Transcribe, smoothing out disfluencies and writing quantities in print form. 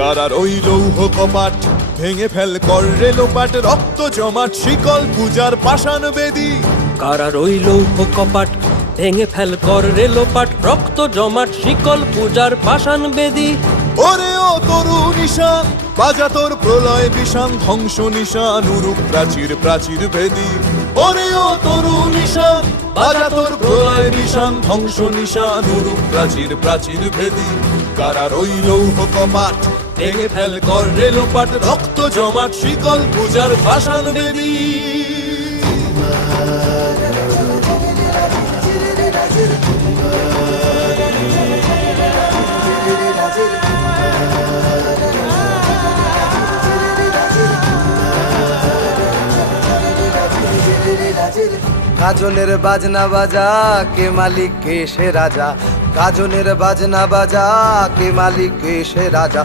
কারার ওই লৌহ কপাট ভেঙে ফেল কর রেলোপাট, রক্ত জমাট শিকল পূজার পাষাণ বেদী। কারার ওই লৌহ কপাট ভেঙে ফেল কর রেলোপাট, রক্ত জমাট শিকল পূজার পাষাণ বেদী। ওরে ও তরু নিশান বাজা তোর প্রলয় বিষান, ধ্বংস নিশান উরুক প্রাচীর প্রাচীর ভেদী। ওরে ও তরু নিশান বাজা তোর প্রলয় নিশান, ধ্বংস নিশান উরুক প্রাচীর প্রাচীর ভেদী। কারার ওই লৌহ কপাট ভেঙে ফেল কর রেলোপাট, রক্ত জমাট শিকল পূজার পাষাণ বেদী। গাজনের বাজনা বাজা, কে মালিক কে সে রাজা। গাজনের বাজনা বাজা, কে মালিক কে সে রাজা।